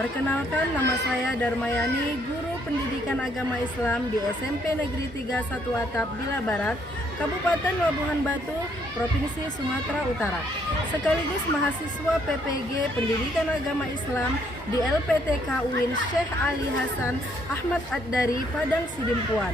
Perkenalkan, nama saya Darmayani, guru pendidikan agama Islam di SMP Negeri 31 Atap, Bila Barat, Kabupaten Labuhan Batu, Provinsi Sumatera Utara. Sekaligus mahasiswa PPG Pendidikan Agama Islam di LPTK UIN Syekh Ali Hasan Ahmad Ad-Dari, Padang Sidimpuan.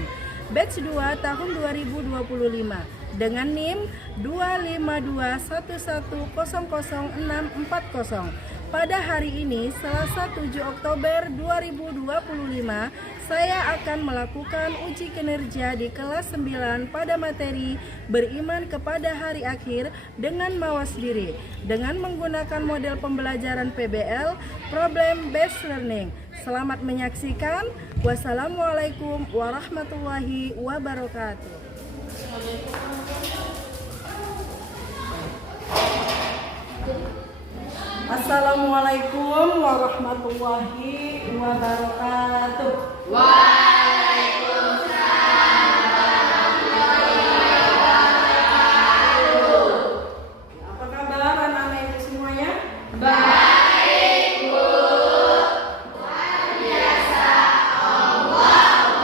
Batch 2 tahun 2025 dengan NIM 25211000640. Pada hari ini, Selasa 7 Oktober 2025, saya akan melakukan uji kinerja di kelas 9 pada materi beriman kepada hari akhir dengan mawas diri dengan menggunakan model pembelajaran PBL, Problem Based Learning. Selamat menyaksikan. Wassalamualaikum warahmatullahi wabarakatuh. Assalamualaikum warahmatullahi wabarakatuh. Waalaikumsalam warahmatullahi wabarakatuh. Apa kabar anak-anak ibu semuanya? Baik, Bu. Luar biasa. Allahu Akbar.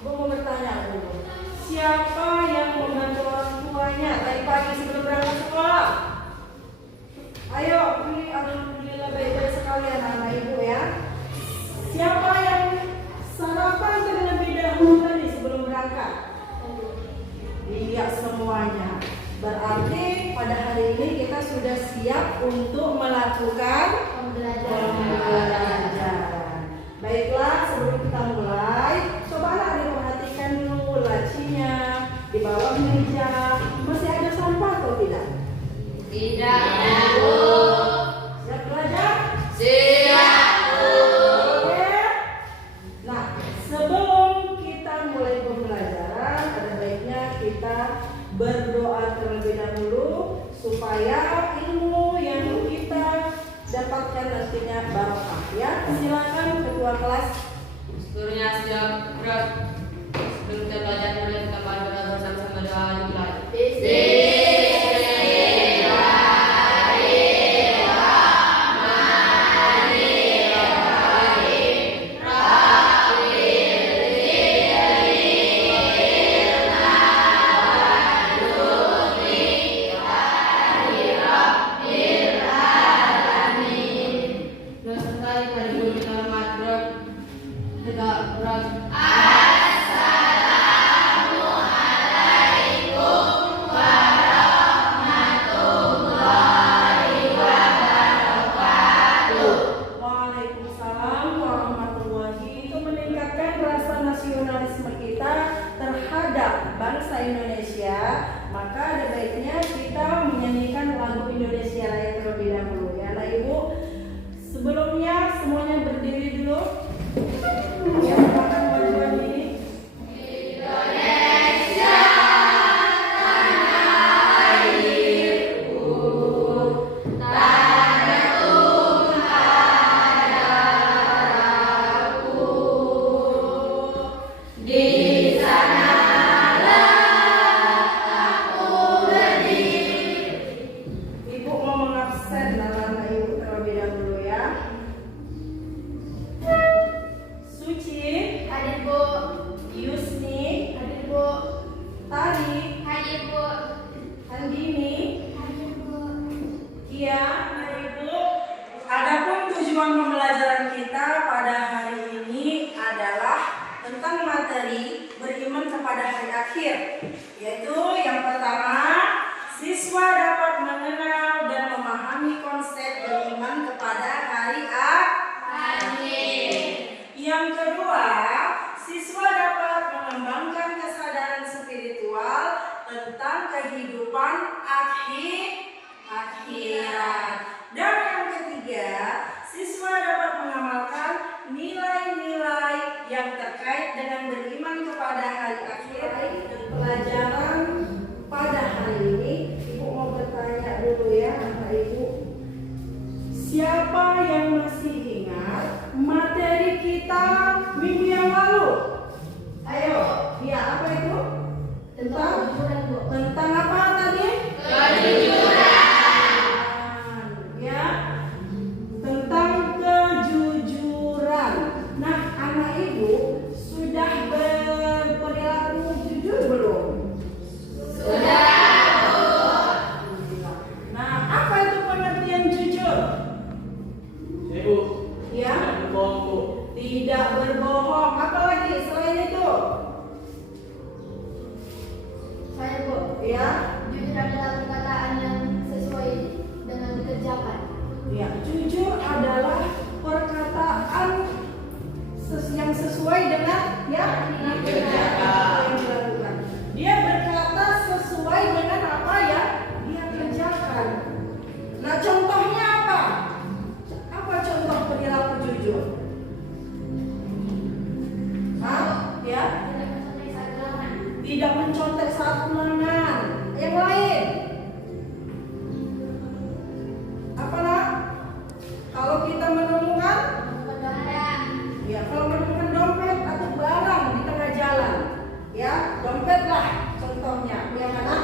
Bu mau bertanya dulu. Siapa yang membantu orang tuanya tadi pagi sebelum berangkat sekolah? Ayo, ini alhamdulillah baik-baik sekali anak-anak ibu ya. Siapa yang sarapan terlebih dahulu tadi sebelum berangkat? Iya, semuanya. Berarti pada hari ini kita sudah siap untuk melakukan pembelajaran. Baiklah, sebelum kita mulai, coba anak diperhatikan dulu lacinya di bawah meja. Masih ada sampah atau tidak? Tidak, Bu. Siap belajar? Siap, Bu. Oke. Nah, sebelum kita mulai pembelajaran, ada baiknya kita berdoa terlebih dahulu supaya ilmu yang kita dapatkan nantinya barokah ya. Silakan ketua kelas. Seluruhnya siap gerak. Sebelum kita belajar, mulai kita berdoa bersama-sama doa dimulai. Waalaikumsalam warahmatullahi. Untuk meningkatkan rasa nasionalisme kita terhadap bangsa Indonesia, maka ada baiknya kita menyanyikan lagu Indonesia Raya terlebih dahulu ya anak ibu. Sebelumnya semuanya berdiri dulu. Ya, makan wajib ini. Ibu mau mengabsen anak-anak ibu terlebih dahulu ya. Suci, Hadir, Bu. Yusni, Hadir, Bu. Tari, Hadir, Bu. Andini, Hadir, Bu. Iya, anak ibu. Adapun tujuan pembelajaran kita pada hari ini adalah tentang materi beriman kepada hari akhir, yaitu yang pertama, siswa dapat mengenal dan memahami konsep beriman kepada hari akhir. Yang kedua, siswa dapat mengembangkan kesadaran spiritual tentang kehidupan akhirat. Dan yang ketiga, siswa dapat mengamalkan nilai-nilai yang terkait dengan beriman kepada hari akhir. Dan pelajaran pada hari ini, ibu mau bertanya dulu ya anak ibu. Siapa yang masih ingat materi kita minggu yang lalu? Ayo, ya apa itu? Tentang apa tadi? Kejujuran. Ya, tentang tidak mencontek saat ulangan. Yang lain, apa nak? Kalau kita menemukan ya, kalau menemukan dompet atau barang di tengah jalan, ya dompet lah contohnya, yang mana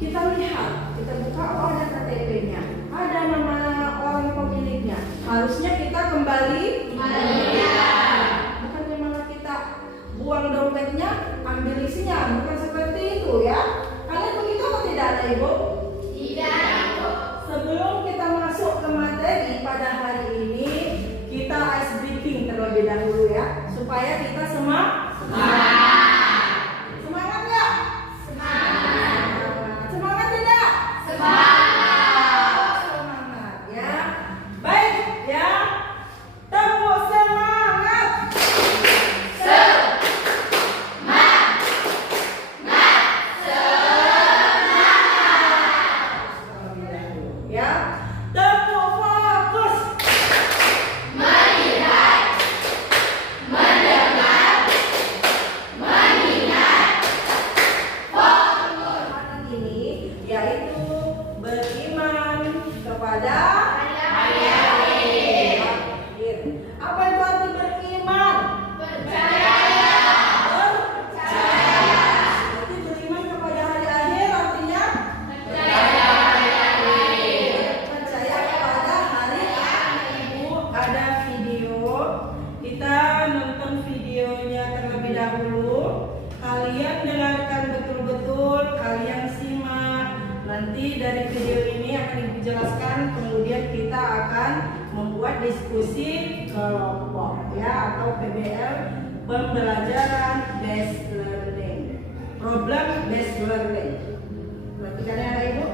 kita lihat, kita buka, oh ada KTP-nya, ada nama orang pemiliknya, harusnya kita kembali. Bukan malah kita buang dompetnya, ambil isinya, bukan seperti itu ya. Kalian begitu atau tidak ada ibu? Sebelum kita masuk ke materi pada hari ini, kita ice breaking terlebih dahulu ya, supaya kita semangat. Semangat nggak? Semangat tidak? Semangat ya. Baik ya. Tepuk semangat. Ya. Tepuk fokus. Hari ini yaitu beriman kepada akhir. Apa itu arti beriman? Berarti beriman kepada hari akhir artinya percaya kepada hari akhir. Ibu ada video, kita nonton videonya terlebih dahulu. Kalian dengarkan betul-betul, kalian simak. Nanti dari video ini akan Ibu jelaskan, kemudian kita akan membuat diskusi kelompok ya, atau PBL, pembelajaran based learning, problem based learning. Perhatikan ya Ibu.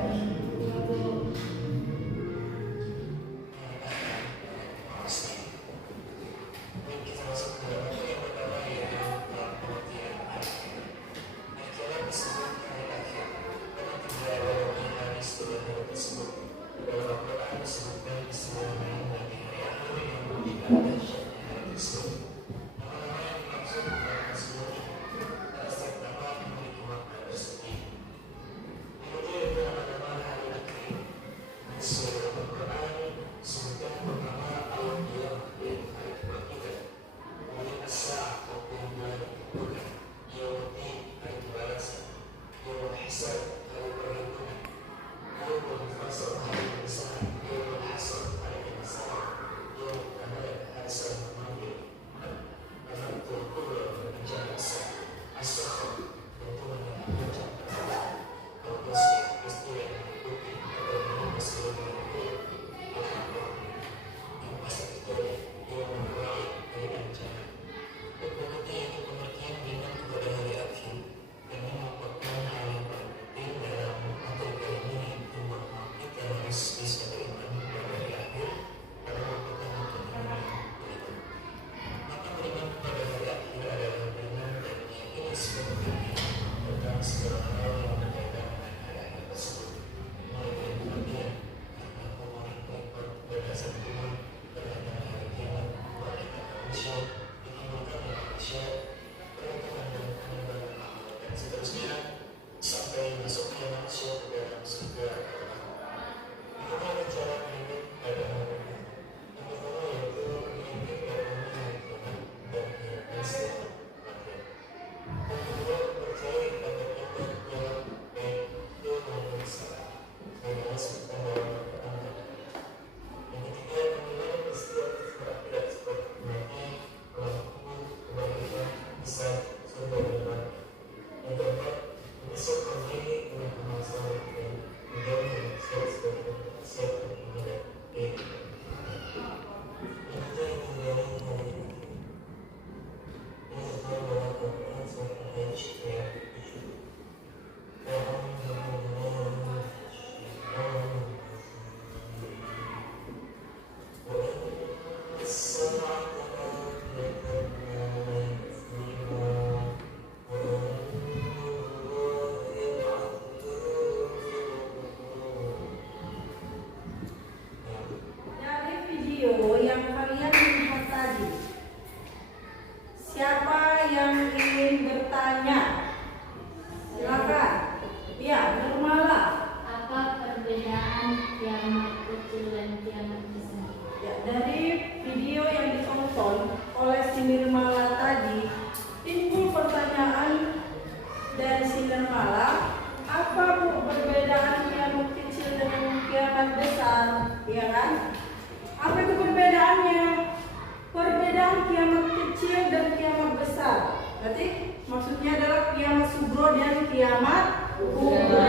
Berarti maksudnya adalah kiamat sugro dan kiamat kubro.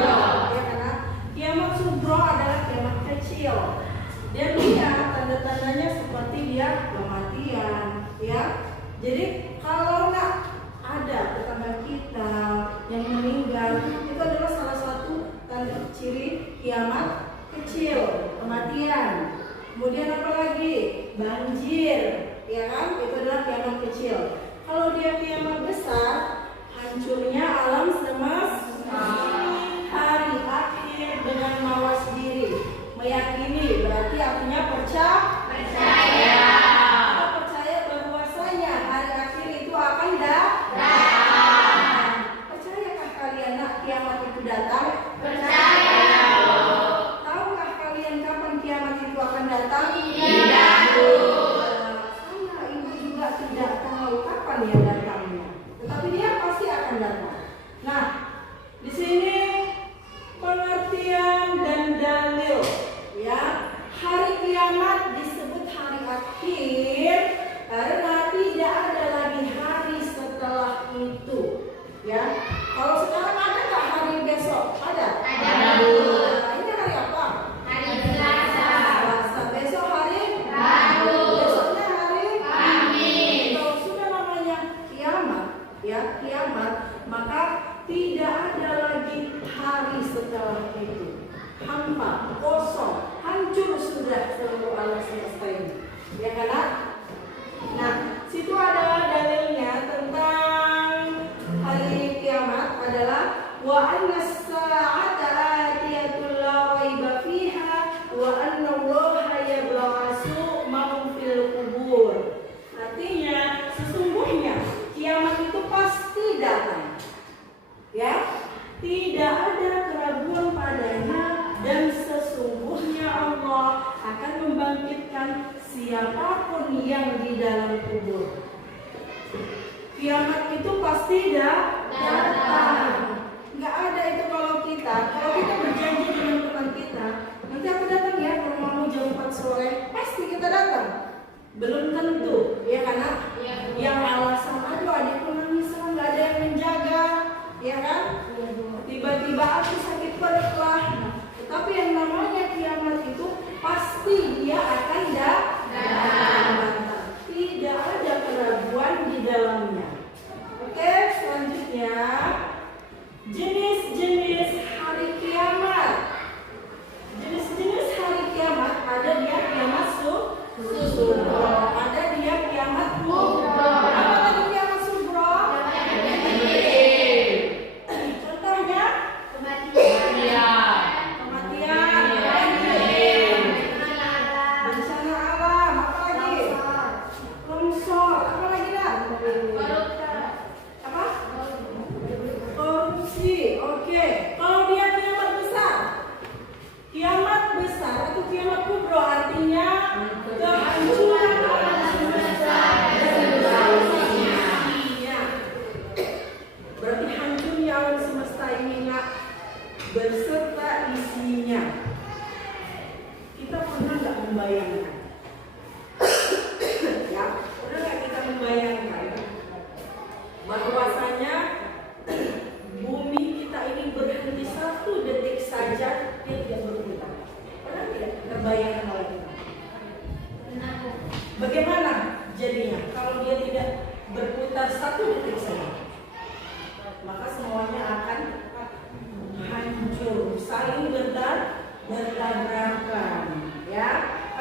Ya, karena kiamat sugro adalah kiamat kecil. Dan dia tanda-tandanya seperti dia kematian, ya. Jadi kalau nggak ada tetangga kita yang meninggal, itu adalah salah satu tanda ciri kiamat kecil, kematian. Kemudian apa lagi? Banjir, ya kan? Itu adalah kiamat kecil. Kalau dia kiamat besar, hancurnya alam semesta, hari akhir dengan mawas diri, meyakini berarti artinya percaya. Kita percaya bahwasanya hari akhir itu akan datang. Percayakah kalian nak kiamat itu datang? Percaya. Tahukah kalian kapan kiamat itu akan datang? Tidak. Sama ibu juga tidak tahu kapan dia datangnya, tetapi dia pasti akan datang. Nah, di sini pengertian dan dalil, ya. Hari kiamat disebut hari akhir karena tidak ada lagi hari setelah itu, ya. Kalau sekarang ada nggak hari besok? Ada. Nah, ini hari apa? Hari Selasa. Selasa. Besok hari Rabu. Besoknya hari Kamis. Kalau sudah namanya kiamat, ya kiamat, maka tidak ada lagi hari setelah itu. Hampa, kosong, hancur sudah seluruh alam semesta ini. Ya kan? Nah, situ adalah dalilnya tentang hari kiamat adalah wa anna as-sa'ata atiyatul la raiba fiha wa anna Allaha yab'atsu man fil qubur. Artinya sesungguhnya kiamat itu pasti datang. Ya, tidak ada keraguan padanya dan sesungguhnya Allah akan membangkitkan siapapun yang di dalam kubur. Kiamat itu pasti datang. Nggak ada itu kalau kita berjanji dengan teman kita, nanti aku datang ya ke rumahmu jam 4 sore, pasti kita datang. Belum tentu, ya karena yang alasan aduh adikku nangis nggak ada yang menjaga, ya kan? Tiba-tiba aku sakit perut lah. Tetapi yang namanya kiamat itu pasti dia akan datang. Tidak ada keraguan di dalamnya. Oke, selanjutnya jenis-jenis hari kiamat. Jenis-jenis hari kiamat ada dia kiamat sugro, ada dia kiamat kubro. Apa tadi kiamat sugro? Contohnya kematian, bencana alam, apa lagi? Longsor, apa lagi dah? Apa? Korupsi. Oke. Kalau dia kiamat besar atau kiamat kubro artinya kehancuran alam semesta dan isinya. Berarti hancurnya alam semesta ini nak berserta isinya. Kita pernah nggak membayangkan? Ya, pernah nggak kita membayangkan bahwasanya bumi kita ini berhenti 1 detik saja dia tidak berputar? Pernah tidak terbayangkan oleh kita? Bagaimana jadinya kalau dia tidak berputar 1 detik saja? Maka semuanya akan hancur, saling bertabrakan, ya.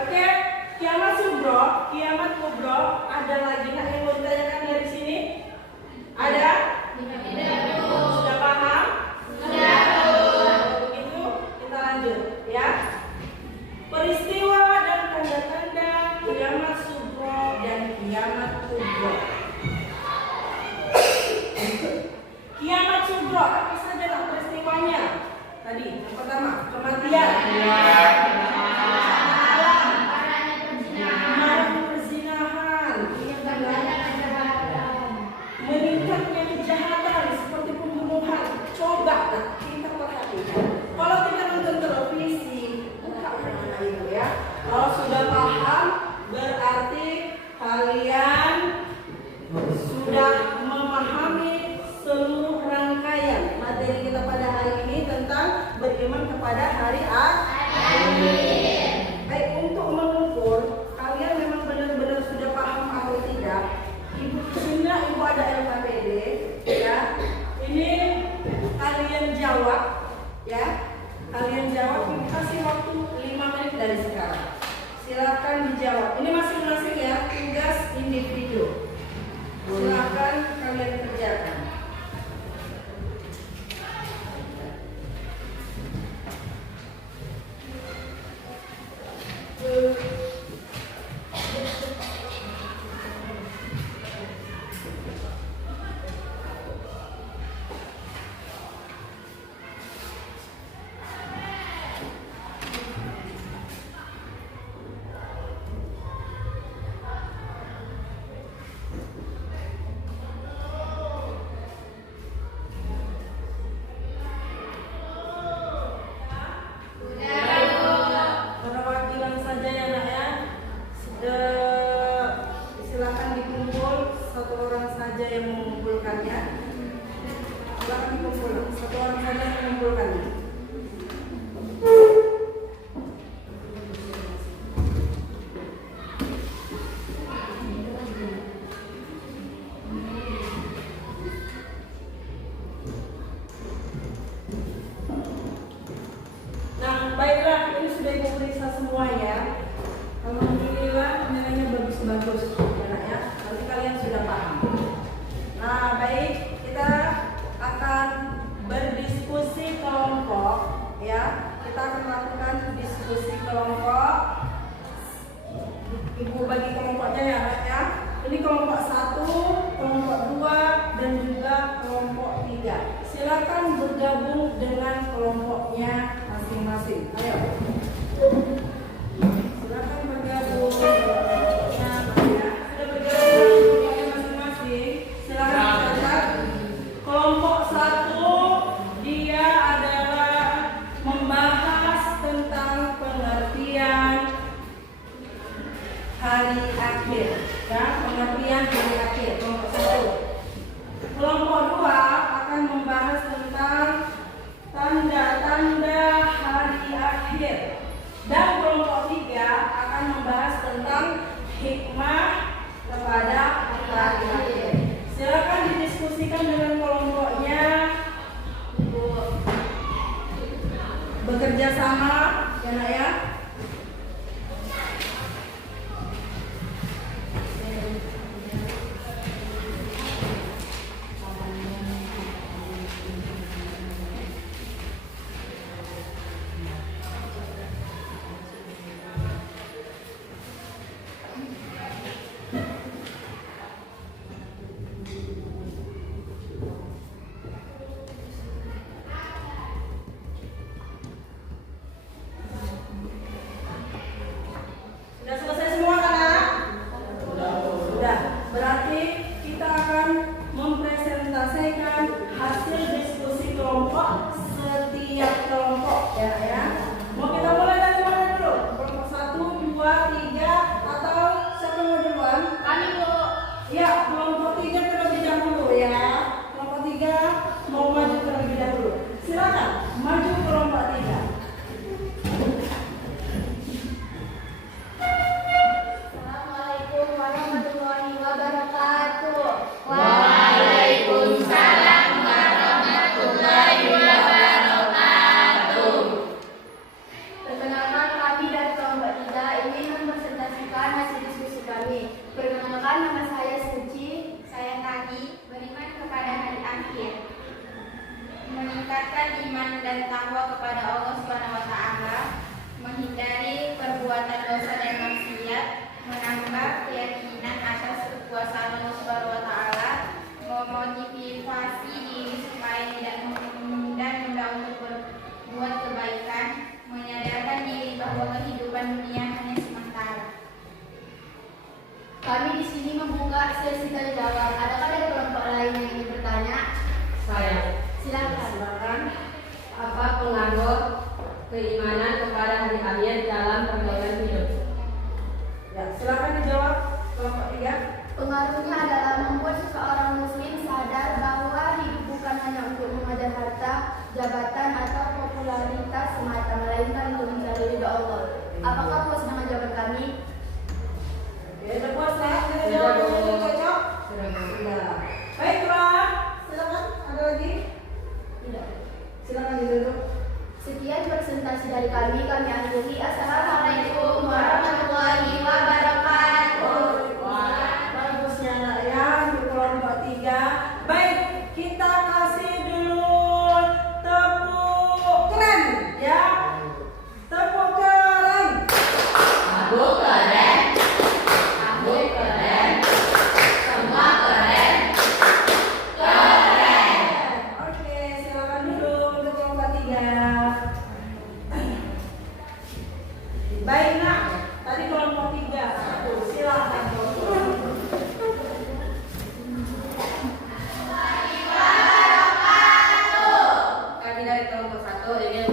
Oke, kiamat sugro, kiamat kubro, ada lagi nak yang mau ditanyakan dari sini? Ada? Sudah paham? Sudah. Kalau begitu kita lanjut, ya. Peristiwa dan tanda-tanda kiamat sugro dan kiamat kubro. Kiamat sugro apa saja nak peristiwanya? Tadi yang pertama kematian, perzinahan, meningkatnya kejahatan seperti pembunuhan. Coba kita perhatikan. Kalau kita nonton televisi, buka itu ya. Kalau sudah paham, berarti kalian sudah memahami mengumpulkannya. Silakan dikumpul. Satu orang saja mengumpulkannya. Nah, baiklah, ini sudah Ibu periksa semua ya. Alhamdulillah nilainya bagus-bagus ya. Berarti kalian sudah paham. Nah, baik, kita akan berdiskusi kelompok ya. Kita akan melakukan diskusi kelompok. Ibu bagi kelompoknya ya, Anak ya. Ini kelompok 1, kelompok 2, dan juga kelompok 3. Silakan bergabung dengan kelompoknya masing-masing. Ayo. Silakan bergabung dengan kelompoknya. Ya. Sudah bergabung dengan kelompoknya masing-masing. Silakan catat. Kelompok 1 dia adalah membahas tentang pengertian hari akhir. Ya, pengertian hari akhir. Kelompok 1. Kelompok 2 akan membahas tentang tanda-tanda hari akhir. Dan kelompok 3 akan membahas tentang hikmah kepada hari akhir. Silakan didiskusikan dengan kelompoknya. Bekerja sama, ya Nak ya. Sudah selesai semua kan, Nak? Sudah. Berarti kita akan mempresentasikan hasil diskusi kelompok setiap kelompok ya. Mau kita mulai dari mana dulu? Kelompok 1, 2, 3 atau siapa mau duluan? Kami Bu. Ya, kelompok 3 terlebih dahulu ya. Kelompok 3 mau maju terlebih dahulu. Silakan maju kelompok 3. Assalamualaikum warahmatullahi wabarakatuh. Waalaikumsalam warahmatullahi wabarakatuh. Perkenalkan, kami dari kelompok 3 ingin mempresentasikan hasil diskusi kami. Perkenalkan, nama saya Suci. Saya Tani. Beriman kepada hari akhir. Meningkatkan iman dan takwa kepada Allah SWT. Menghindari perbuatan dosa dan maksiat. Menambah keyakinan atas kekuasaan Allah SWT. Memotivasi diri supaya tidak menunda untuk berbuat kebaikan. Menyadarkan diri bahwa kehidupan dunia hanya sementara. Kami di sini membuka sesi tanya jawab. Adakah dari kelompok lain yang ingin bertanya? Saya. Silakan. Apa pengaruh keimanan kepada hari akhir dalam pergaulan hidup? Ya, silakan dijawab kelompok 3. Pengaruhnya adalah membuat seseorang muslim sadar bahwa hidup bukan hanya untuk mengejar harta, jabatan, atau popularitas semata, melainkan untuk mencari ridho Allah. Apakah puas dengan jawaban kami? Oke, udah puas ya? Dengan jawabannya itu cocok? Sudah Bu. Sudah. Baiklah, silakan. Ada lagi? Tidak. Silakan duduk. Sekian presentasi dari kami akhiri. Assalamualaikum warahmatullahi wabarakatuh. Bagusnya Nak ya, untuk kelompok 3. Baik, kita kasih dulu tepuk keren ya. Tepuk keren. Aku keren. Aku keren. Semua keren. Keren. Oke, silakan dulu untuk kelompok 3. Baik Nak, tadi kelompok 3. Silakan. Kami dari kelompok 1 ingin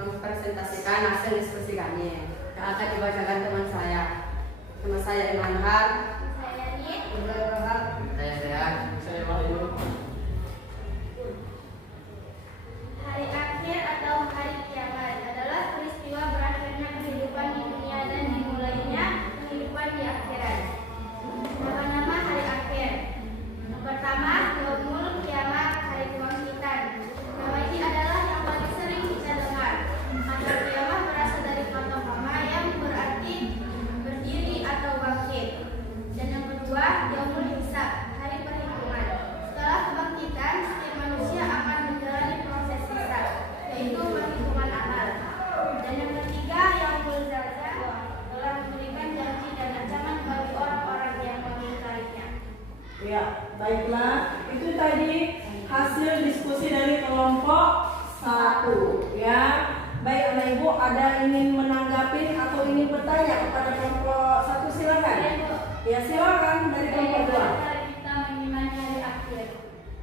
mempresentasikan hasil diskusi kami yang akan dibacakan teman saya. Nama saya Iman Har. Saya Nit. Saya Dean. Saya Wahyu. hasil diskusi dari kelompok 1 ya. Baik anak ibu, ada ingin menanggapi atau ingin bertanya kepada kelompok 1, silakan. Ya silakan dari kelompok 2. Kita mengimani hari akhir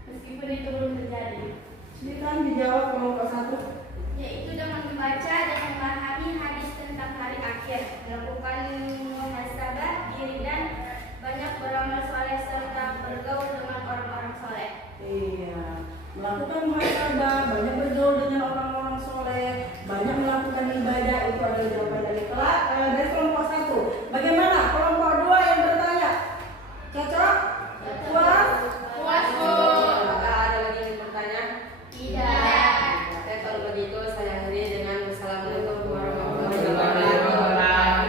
meskipun itu belum terjadi. Silakan dijawab kelompok 1. Yaitu dengan membaca dan memahami hadis tentang hari akhir, melakukan muhasabah diri dan banyak beramal soleh serta bergaul dengan orang-orang soleh. Iya, melakukan muhasabah, banyak bergaul dengan orang-orang soleh, banyak melakukan ibadah, itu adalah jawaban dari kelompok 1. Bagaimana kelompok 2 yang bertanya? Cocok? Puas? Puas, Bu. Apakah ada lagi yang bertanya? Tidak. Oke, kalau begitu saya akhiri dengan Assalamualaikum warahmatullahi Waalaikumsalam wabarakatuh.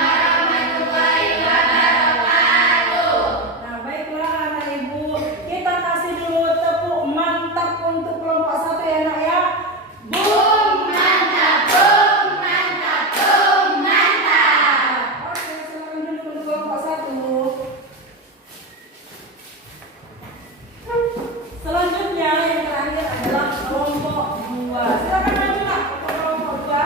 warahmatullahi wabarakatuh. Nah baiklah anak ibu, kita kasih dulu tepuk mantap untuk kelompok 1 ya nak ya. Bum mantap, bum mantap, bum mantap. Oke, silakan dulu untuk kelompok 1. Selanjutnya yang terakhir adalah kelompok 2. Silakan majulah untuk kelompok 2.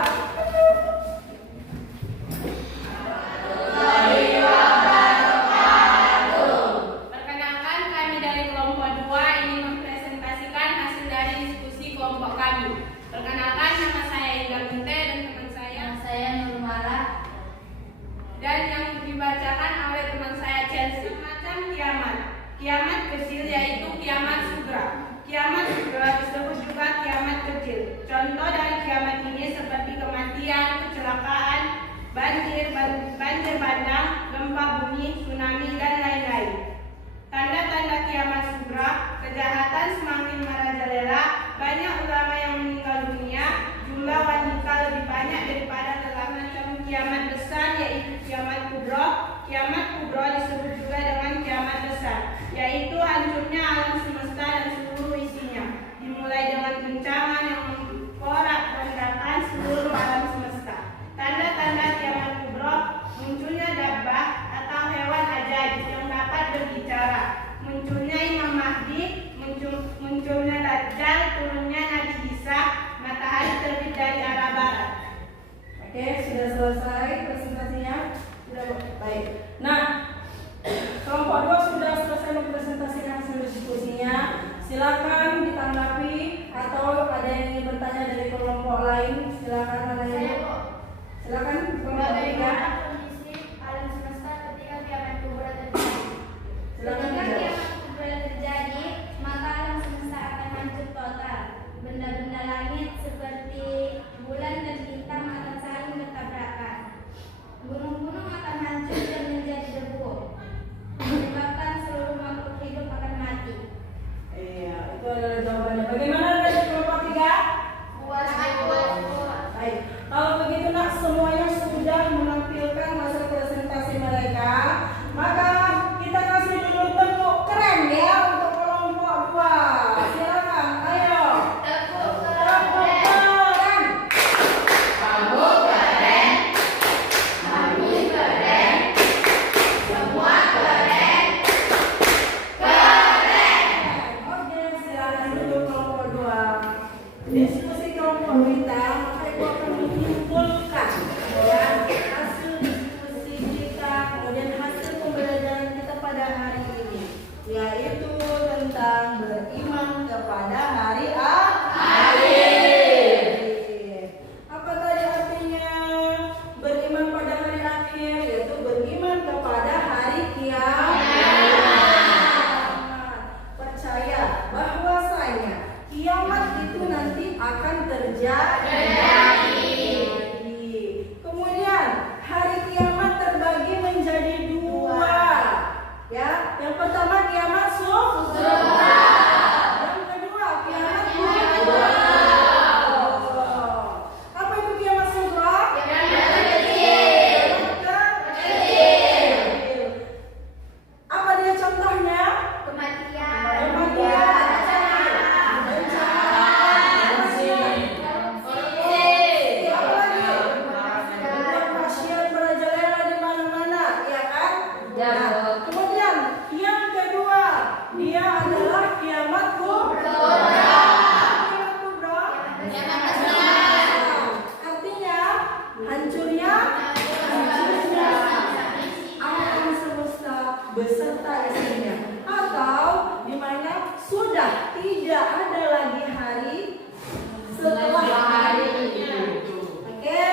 Perkenalkan, kami dari kelompok 2 ingin mempresentasikan hasil dari diskusi kelompok kami. Perkenalkan, nama saya Indah Gunte dan teman saya, Saya Nurmala. dan yang dibacakan oleh teman saya Chelsea. Macam kiamat. Kiamat kecil yaitu kiamat sugra. Kiamat sugra disebut juga kiamat kecil. Contoh dari kiamat ini seperti kematian, kecelakaan, banjir bandang, gempa bumi, tsunami, dan lain-lain. Tanda-tanda kiamat sugra, kejahatan semakin merajalela, banyak ulama yang meninggal dunia, jumlah wanita lebih banyak daripada lelaki. Kiamat besar yaitu kiamat kubro. Kiamat kubro disebut juga dengan kiamat besar, yaitu hancurnya alam semesta dan seluruh isinya, dimulai dengan guncangan yang memporak-porandakan seluruh alam semesta. Tanda-tanda kiamat kubro, munculnya dabbah atau hewan ajaib yang dapat berbicara, munculnya Imam Mahdi, munculnya Dajjal, turunnya Nabi Isa, matahari terbit dari arah barat. Oke, sudah selesai presentasinya. Sudah baik. Nah, kelompok 2 sudah selesai mempresentasikan hasil diskusinya. Silakan ditanggapi atau ada yang ingin bertanya dari kelompok lain. Silakan anak ibu. Silakan kelompok 3. Bagaimana kondisi alam semesta ketika kiamat kubra terjadi? Silakan Ketika dijawab. kiamat kubra terjadi, maka alam semesta akan hancur total. Benda-benda langit seperti bulan dan bintang akan saling bertabrakan. Gunung-gunung akan hancur dan menjadi debu, menyebabkan seluruh makhluk hidup akan mati. Iya, itu adalah jawabannya. Bagaimana dari kelompok 3? Puas. Baik. Kalau begitu nak semuanya sudah menampilkan hasil presentasi mereka, maka kita kasih dulu tepuk keren ya untuk kelompok 2. Silakan, ayo. Tepuk Tepuk keren. keren. Kami keren. Semua keren. Keren. Oke, silakan dulu kelompok 2. Diskusi kelompok kita, maka itu akan menyimpulkan ya hasil diskusi kita, kemudian hasil pembelajaran kita pada hari ini, yaitu tentang beriman kepada hari akhir. Apa tadi artinya beriman pada hari akhir? Yaitu beriman kepada hari kiamat. Percaya bahwasanya kiamat itu nanti akan terjadi. Kemudian hari kiamat terbagi menjadi 2. Ya, yang pertama kiamat sugra. Yang Dia adalah kiamat kubra. Kiamat kubra. Artinya hancurnya alam semesta beserta isinya, atau di mana sudah tidak ada lagi hari setelah hari itu. Oke,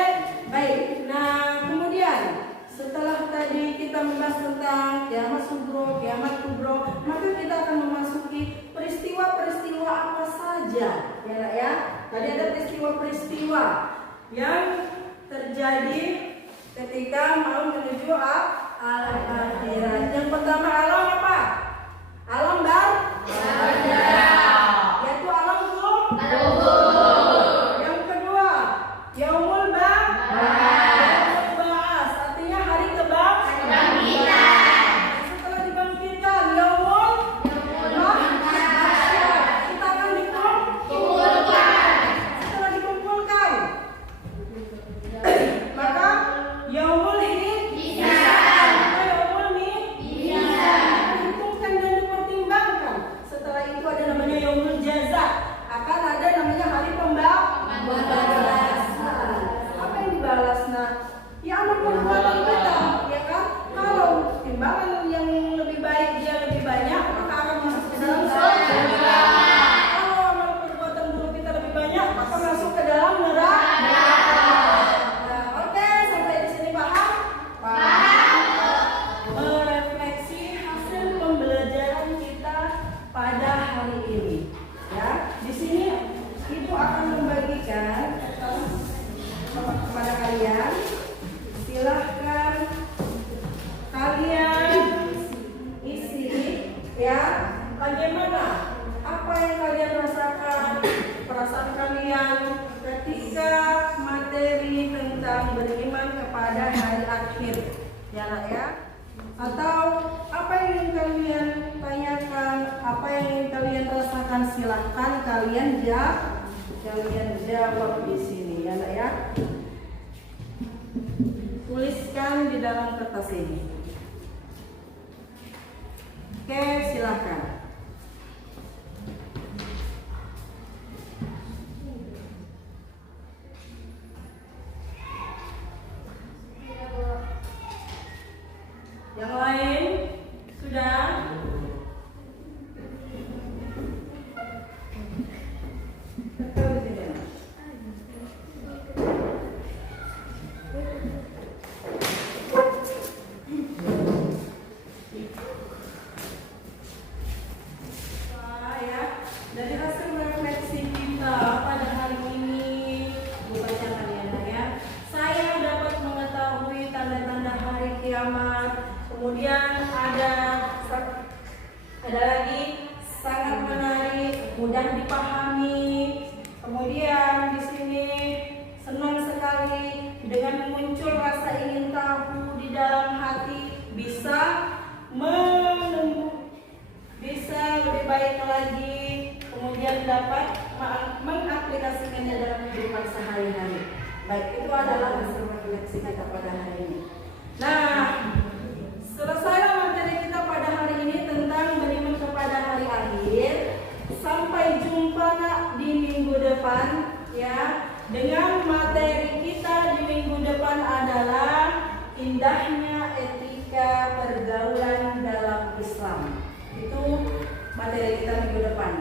baik. Nah, kemudian setelah tadi kita membahas tentang kiamat sugro, kiamat kubro, maka kita akan memasuki peristiwa-peristiwa apa saja, ya Nak, ya. Tadi ada peristiwa-peristiwa yang terjadi ketika mau menuju alam akhirat. Yang pertama alam apa? Alam yaitu alam kubur. Yang kedua yaumul ba'ats, artinya hari kebangkitan. Setelah dibangkitkan yaumul mahsyar, kita akan dikumpulkan. Setelah dikumpulkan, maka yaumul hisab, yaumul dihitung dan dipertimbangkan. Setelah itu ada namanya yaumul jaza, akan ada namanya hari pembalasan. Apa yang dibalas? Nah, ya amal perbuatan kita, ya kan? Kalau timbangan yang lebih baik dia lebih banyak, maka akan masuk ke dalam surga. Kalau amal perbuatan buruk kita lebih banyak, maka masuk ke dalam neraka. Nah, oke, sampai di sini paham? Merefleksi hasil pembelajaran kita pada hari ini. Ya, di sini Ibu akan membagikan kepada kalian. Silahkan kalian isi, ya, bagaimana apa yang kalian rasakan, perasaan kalian ketika materi tentang beriman kepada hari akhir, ya Nak, ya. Atau apa yang ingin kalian tanyakan, apa yang ingin kalian rasakan, silahkan kalian jawab di sini, ya Nak, ya. Tuliskan di dalam kertas ini. Oke, silahkan. Yang lain sudah? Wah, ya. Dari hasil refleksi kita pada hari ini, bukan ya, saya dapat mengetahui tanda-tanda hari kiamat. Kemudian ada lagi sangat menarik, mudah dipahami. Kemudian di sini senang sekali dengan muncul rasa ingin tahu di dalam hati, bisa lebih baik lagi, kemudian dapat mengaplikasikannya dalam kehidupan sehari-hari. Baik, itu adalah hasil refleksi kita pada hari ini. Nah, selesailah materi kita pada hari ini tentang beriman kepada hari akhir. Sampai jumpa Nak di minggu depan, ya. Dengan materi kita di minggu depan adalah indahnya etika pergaulan dalam Islam. Itu materi kita minggu depan.